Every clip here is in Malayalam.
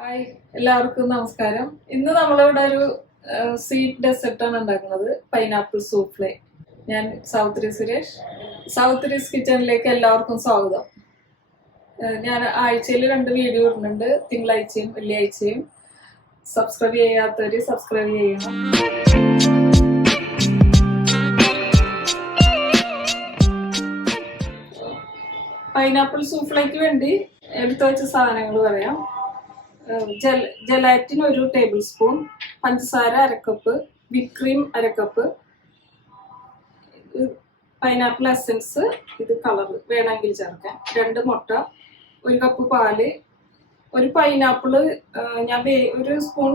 ഹായ് എല്ലാവർക്കും നമസ്കാരം. ഇന്ന് നമ്മളിവിടെ ഒരു സ്വീറ്റ് ഡെസേർട്ടാണ് ഉണ്ടാക്കുന്നത്, പൈനാപ്പിൾ സൂഫ്ലേ. ഞാൻ സാവിത്രി സുരേഷ്. സാവിത്രീസ് കിച്ചണിലേക്ക് എല്ലാവർക്കും സ്വാഗതം. ഞാൻ ആഴ്ചയിൽ 2 വീഡിയോ ഇടുന്നുണ്ട്, തിങ്കളാഴ്ചയും വെള്ളിയാഴ്ചയും. സബ്സ്ക്രൈബ് ചെയ്യാത്തവര് സബ്സ്ക്രൈബ് ചെയ്യണം. പൈനാപ്പിൾ സൂഫ്ലേക്ക് വേണ്ടി എടുത്തു വെച്ച സാധനങ്ങൾ പറയാം. ജലാറ്റിൻ 1 ടേബിൾ സ്പൂൺ, പഞ്ചസാര 1/2 cup, whip cream 1/2 cup, pineapple essence, ഇത് കളർ വേണമെങ്കിൽ ചേർക്കാം, 2 മുട്ട, 1 കപ്പ് പാല്, ഒരു പൈനാപ്പിള് ഞാൻ 1 സ്പൂൺ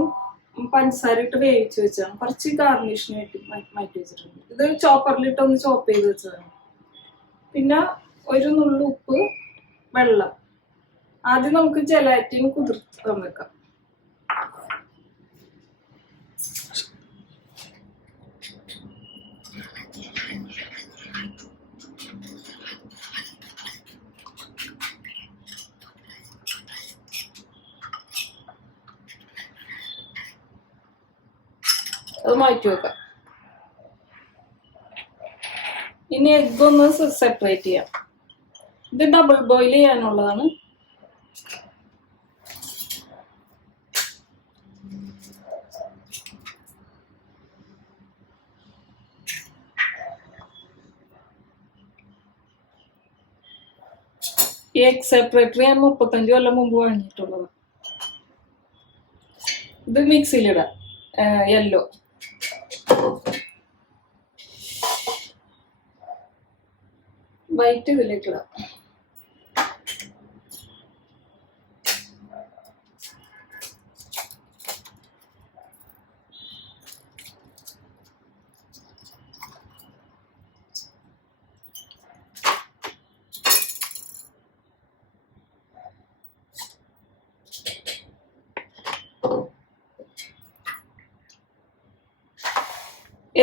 പഞ്ചസാര ഇട്ട് വേവിച്ച് വെച്ചാണ്, കുറച്ച് ഗാർണിഷിന് വേണ്ടി മാറ്റി വെച്ചിട്ടുണ്ട്. ഇത് ചോപ്പറിലിട്ട് ഒന്ന് ചോപ്പ് ചെയ്ത് വെച്ചതാണ്. പിന്നെ 1 നുള്ളു ഉപ്പ്, വെള്ളം. ആദ്യം നമുക്ക് ജലാറ്റിൻ കുതിർത്താൻ വെക്കാം. അത് മാറ്റി വെക്കാം. ഇനി എഗ് ഒന്ന് സെപ്പറേറ്റ് ചെയ്യാം. ഇത് ഡബിൾ ബോയിൽ ചെയ്യാനുള്ളതാണ്. ഈ എഗ് സെപ്പറേറ്റർ ഞാൻ 35 കൊല്ലം മുമ്പ് വാങ്ങിയിട്ടുള്ളത്. ഇത് മിക്സിയിലിടാം. യെല്ലോ, വൈറ്റ് ഇതിലേക്കിടാം.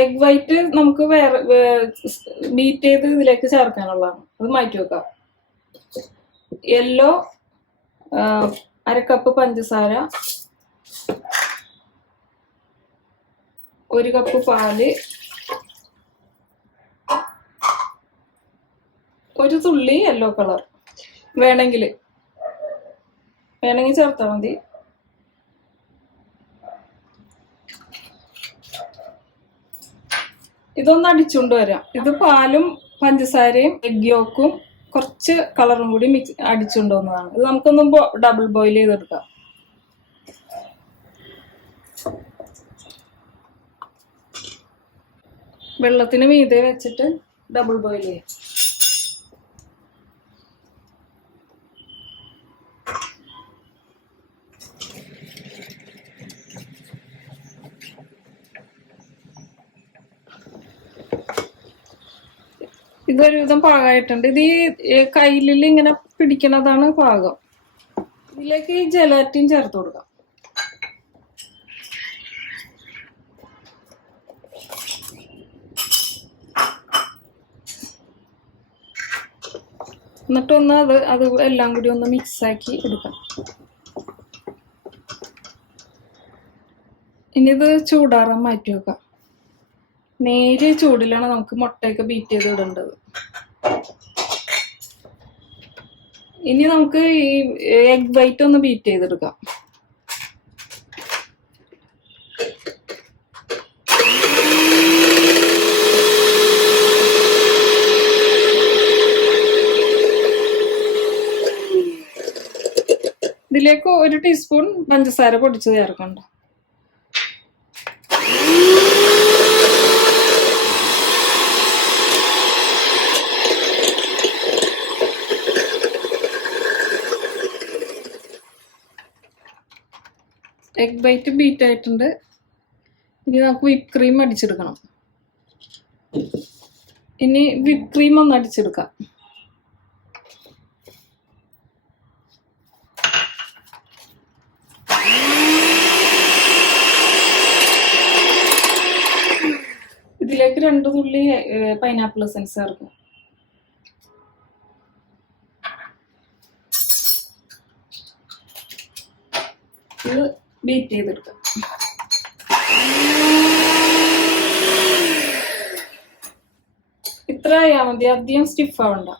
എഗ് വൈറ്റ് നമുക്ക് വേറെ ബീറ്റ് ചെയ്ത് ഇതിലേക്ക് ചേർക്കാനുള്ളതാണ്, അത് മാറ്റി വെക്കാം. യെല്ലോ 1/2 കപ്പ് പഞ്ചസാര, 1 കപ്പ് പാല്, 1 തുള്ളി യെല്ലോ കളർ വേണമെങ്കിൽ ചേർത്താൽ മതി. ഇതൊന്ന് അടിച്ചുകൊണ്ട് വരാം. ഇത് പാലും പഞ്ചസാരയും എഗ് യോക്കും കുറച്ച് കളറും കൂടി അടിച്ചുകൊണ്ട് വന്നതാണ്. ഇത് നമുക്കൊന്നും ഡബിൾ ബോയിൽ ചെയ്തെടുക്കാം. വെള്ളത്തിന് മീതെ വെച്ചിട്ട് ഡബിൾ ബോയിൽ ചെയ്യാം. ഇതൊരുവിധം പാകമായിട്ടുണ്ട്. ഇത് ഈ കയ്യിലിൽ ഇങ്ങനെ പിടിക്കണതാണ് പാകം. ഇതിലേക്ക് ഈ ജലാറ്റിൻ ചേർത്ത് കൊടുക്കാം. എന്നിട്ടൊന്ന് അത് എല്ലാം കൂടി ഒന്ന് മിക്സാക്കി എടുക്കാം. ഇനി ഇത് ചൂടാറാൻ മാറ്റി വെക്കാം. നേരിയ ചൂടിലാണ് നമുക്ക് മുട്ടയൊക്കെ ബീറ്റ് ചെയ്ത് ഇടേണ്ടത്. ഇനി നമുക്ക് ഈ എഗ് വൈറ്റ് ഒന്ന് ബീറ്റ് ചെയ്തെടുക്കാം. ഇതിലേക്ക് 1 ടീസ്പൂൺ പഞ്ചസാര പൊടിച്ച് ചേർക്കണ്ട. എഗ് വൈറ്റ് ബീറ്റ് ആയിട്ടുണ്ട്. ഇനി നമുക്ക് വിപ്പ് ക്രീം അടിച്ചെടുക്കണം. ഇനി വിപ്പ് ക്രീം ഒന്ന് അടിച്ചെടുക്കാം. ഇതിലേക്ക് 2 തുള്ളി പൈനാപ്പിൾ എസൻസ് ചേർക്കും. ഇത് ബീറ്റ് ചെയ്തെടുക്കാം. ഇത്ര ആയാൽ മതി, അധികം സ്റ്റിഫ് ആവണ്ട.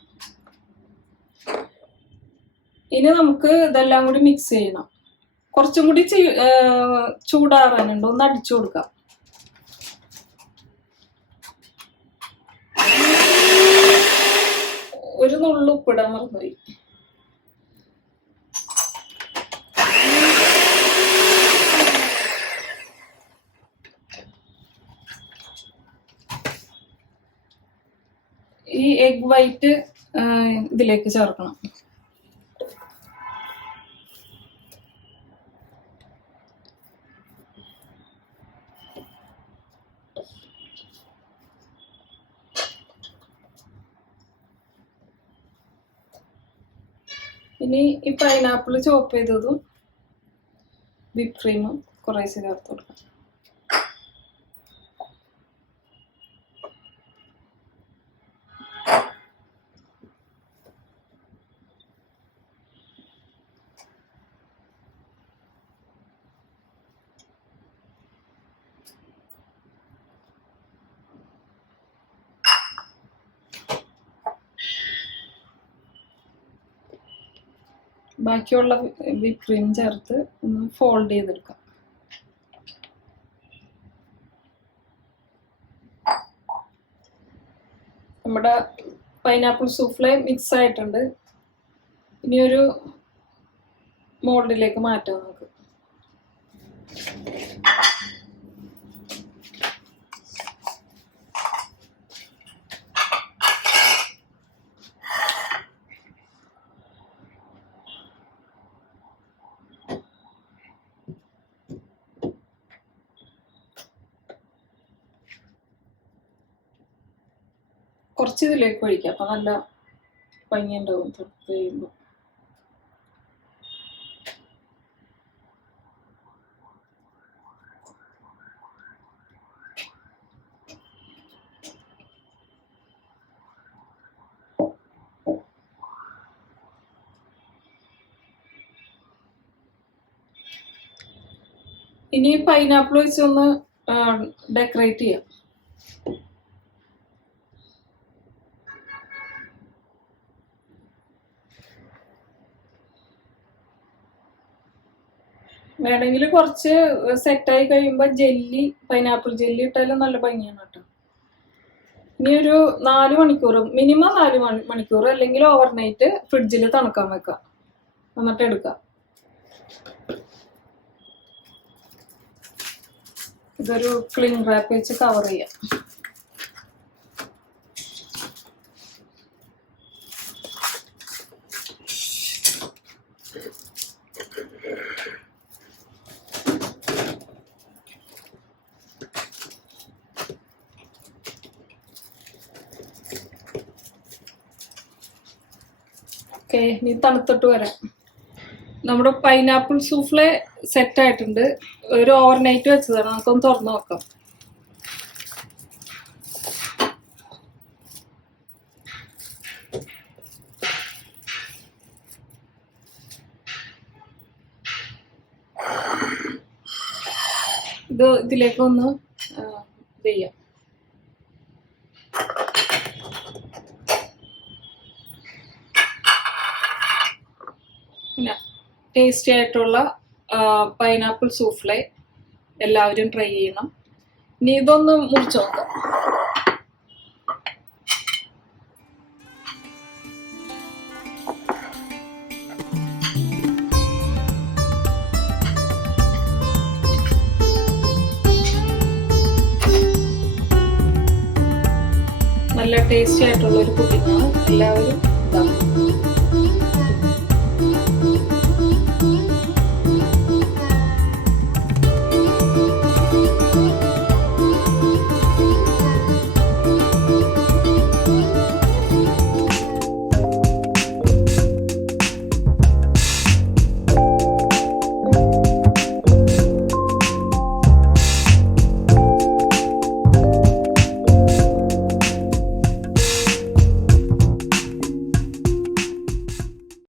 ഇനി നമുക്ക് ഇതെല്ലാം കൂടി മിക്സ് ചെയ്യണം. കുറച്ചും കൂടി ചൂടാറാനുണ്ട്, ഒന്ന് അടിച്ചു കൊടുക്കാം. ഒരു നുള്ളു ഉപ്പിടാൻ മറന്നുപോയി. ഈ എഗ് വൈറ്റ് ഇതിലേക്ക് ചേർക്കണം. ഇനി ഈ പൈനാപ്പിൾ ചോപ്പ് ചെയ്തതും വിപ്പ് ക്രീമും കുറേശ്ശെ ചേർത്ത് കൊടുക്കാം. ബാക്കിയുള്ള വിപ്പ് ക്രീം ചേർത്ത് ഒന്ന് ഫോൾഡ് ചെയ്തെടുക്കാം. നമ്മുടെ പൈനാപ്പിൾ സൂഫ്ലേ മിക്സ് ആയിട്ടുണ്ട്. ഇനി ഒരു മോൾഡിലേക്ക് മാറ്റാം നമുക്ക്. കുറച്ച് ഇതിലേക്ക് ഒഴിക്കാം, അപ്പൊ നല്ല ഭംഗി ഉണ്ടാവും തൊട്ട് കഴിയുമ്പോൾ. ഇനി പൈനാപ്പിൾ വെച്ചൊന്ന് ഡെക്കറേറ്റ് ചെയ്യാം. വേണമെങ്കിൽ കുറച്ച് സെറ്റായി കഴിയുമ്പോൾ ജെല്ലി, പൈനാപ്പിൾ ജെല്ലി ഇട്ടാലും നല്ല ഭംഗിയാണ് കേട്ടോ. ഇനി ഒരു 4 മണിക്കൂർ, മിനിമം 4 മണിക്കൂർ, അല്ലെങ്കിൽ ഓവർനൈറ്റ് ഫ്രിഡ്ജിൽ തണുക്കാൻ വെക്കാം, എന്നിട്ട് എടുക്കാം. ഇതൊരു ക്ലിംഗ് റാപ്പ് വെച്ച് കവർ ചെയ്യാം. ഓക്കെ, ഇനി തണുത്തിട്ട് വരാം. നമ്മുടെ പൈനാപ്പിൾ സൂഫ്ലേ സെറ്റ് ആയിട്ടുണ്ട്. ഒരു ഓവർനൈറ്റ് വെച്ചതാണ്, നമുക്കൊന്ന് തുറന്നു നോക്കാം. ഇതിലേക്കൊന്ന് ചെയ്യാം. ടേസ്റ്റി ആയിട്ടുള്ള പൈനാപ്പിൾ സൂഫ്ലേ എല്ലാവരും ട്രൈ ചെയ്യണം. ഇനി ഇതൊന്ന് മുറിച്ച് നോക്കാം. നല്ല ടേസ്റ്റി ആയിട്ടുള്ള ഒരു പുഡിങ്ങാണ്, എല്ലാവരും